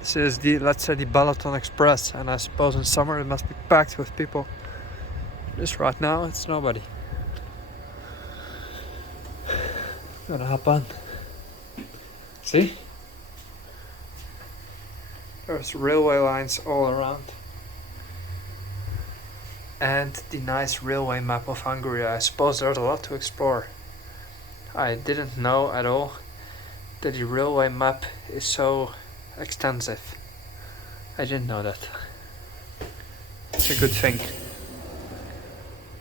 This is the, let's say, the Balaton Express, and I suppose in summer it must be packed with people. Just right now it's nobody. Gonna hop on. See? There's railway lines all around. And the nice railway map of Hungary. I suppose there's a lot to explore. I didn't know at all that the railway map is so extensive. I didn't know that. It's a good thing.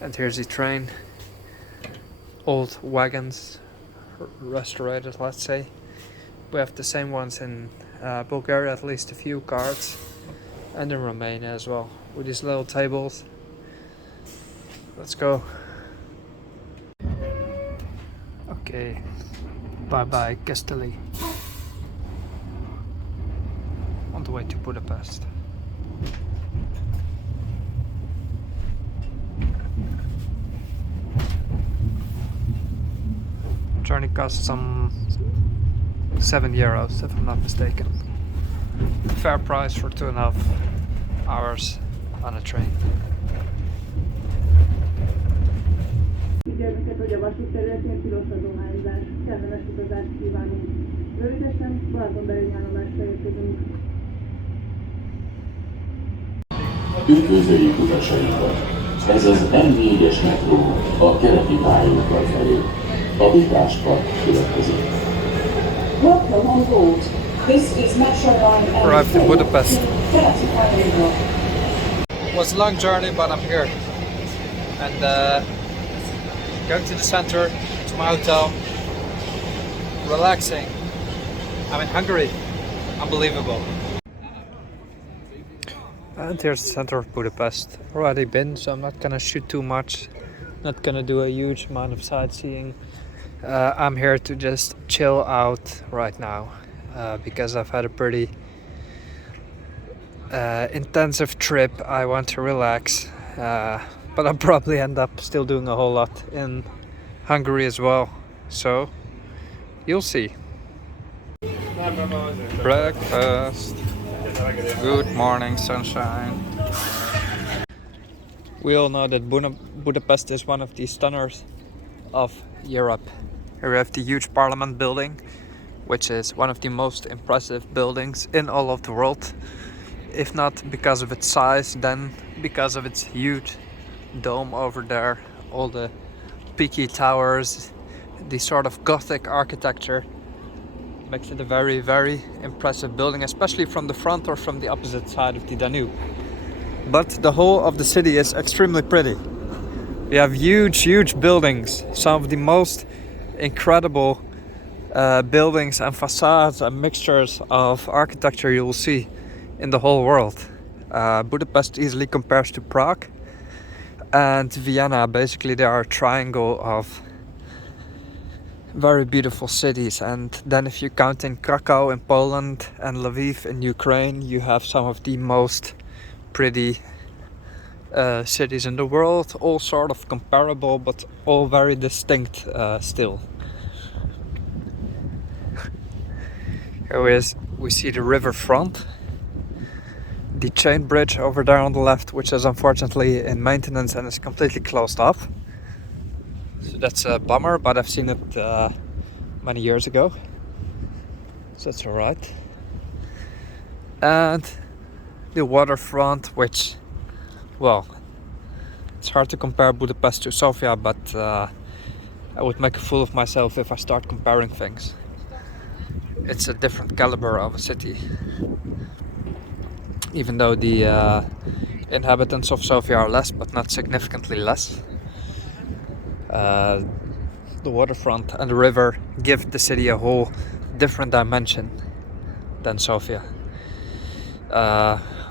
And here's the train. Old wagons, restored, let's say. We have the same ones in Bulgaria, at least a few cars, and in Romania as well, with these little tables. Let's go. Okay, bye bye Castelli. On the way to Budapest. Journey costs some €7 if I'm not mistaken. Fair price for 2.5 hours on a train. Figyelmüket, hogy a vasút területén tilos adományozás. Kellemes utazást kívánunk. Rövidesen Balatonberegi állomásra érkezünk. Üdvözöljük utasainkat! Ez az M4-es metró a keleti pályaudvar felé. A Vitáspart következik. Welcome on board. This is Metro Line Arrived in Budapest. Keleti pályaudvar. It was a long journey, but I'm here. And going to the center, to my hotel, relaxing. I'm in Hungary. Unbelievable. And here's the center of Budapest. Already been, so I'm not gonna shoot too much. Not gonna do a huge amount of sightseeing. I'm here to just chill out right now because I've had a pretty intensive trip. I want to relax, but I'll probably end up still doing a whole lot in Hungary as well. So you'll see. Breakfast. Good morning, sunshine. We all know that Budapest is one of the stunners of Europe. Here we have the huge parliament building, which is one of the most impressive buildings in all of the world. If not because of its size, then because of its huge dome over there, all the peaky towers, the sort of Gothic architecture makes it a very, very impressive building, especially from the front or from the opposite side of the Danube. But the whole of the city is extremely pretty. We have huge, huge buildings, some of the most incredible buildings and facades and mixtures of architecture you will see in the whole world. Budapest easily compares to Prague and Vienna. Basically, they are a triangle of very beautiful cities. And then if you count in Krakow in Poland and Lviv in Ukraine, you have some of the most pretty cities in the world, all sort of comparable but all very distinct still. Here we see the riverfront, the chain bridge over there on the left, which is unfortunately in maintenance and is completely closed off. So that's a bummer, but I've seen it many years ago, so that's alright. And the waterfront, which, well, it's hard to compare Budapest to Sofia, but I would make a fool of myself if I start comparing things. It's a different caliber of a city, even though the inhabitants of Sofia are less, but not significantly less. The waterfront and the river give the city a whole different dimension than Sofia.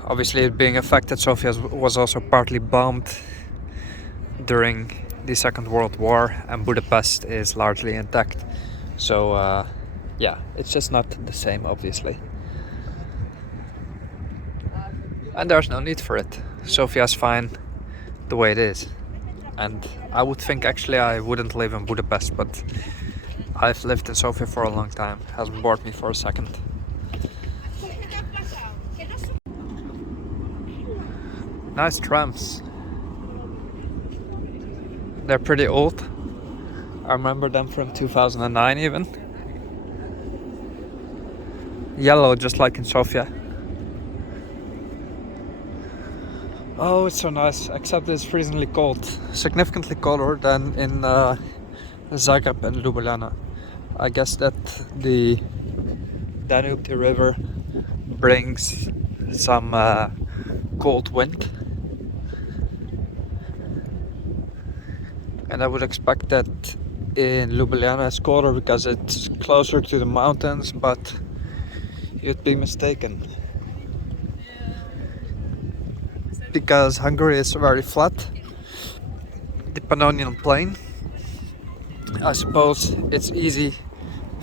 Obviously, it being affected, Sofia was also partly bombed during the Second World War, and Budapest is largely intact. So yeah, it's just not the same, obviously. And there's no need for it. Sofia's fine the way it is. And I would think actually I wouldn't live in Budapest, but I've lived in Sofia for a long time. Hasn't bored me for a second. Nice trams. They're pretty old. I remember them from 2009 even. Yellow, just like in Sofia. Oh, it's so nice, except it's freezingly cold. Significantly colder than in Zagreb and Ljubljana. I guess that the Danube, the river, brings some cold wind. And I would expect that in Ljubljana it's colder because it's closer to the mountains, but you'd be mistaken. Because Hungary is very flat, the Pannonian Plain. I suppose it's easy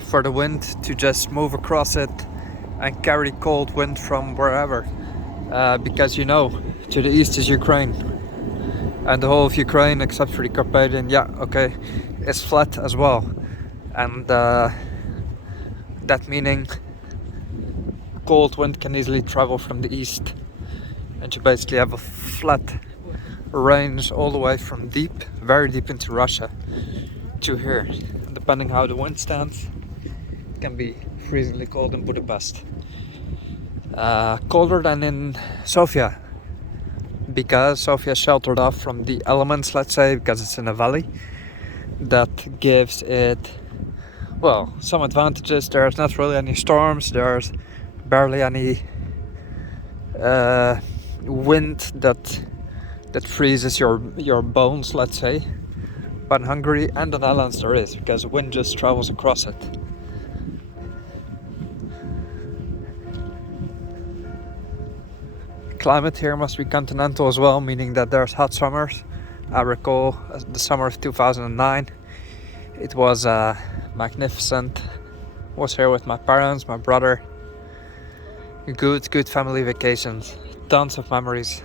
for the wind to just move across it and carry cold wind from wherever. Because to the east is Ukraine. And the whole of Ukraine, except for the Carpathian, is flat as well. And that meaning cold wind can easily travel from the east. And you basically have a flat range all the way from very deep into Russia to here. And depending how the wind stands, it can be freezingly cold in Budapest. Colder than in Sofia, because Sofia is sheltered off from the elements, let's say, because it's in a valley. That gives it, some advantages. There's not really any storms, there's barely any wind that freezes your bones, let's say. But in Hungary and the Netherlands there is, because wind just travels across it. Climate here must be continental as well, meaning that there's hot summers. I recall the summer of 2009. It was magnificent. I was here with my parents, my brother. Good family vacations. Tons of memories.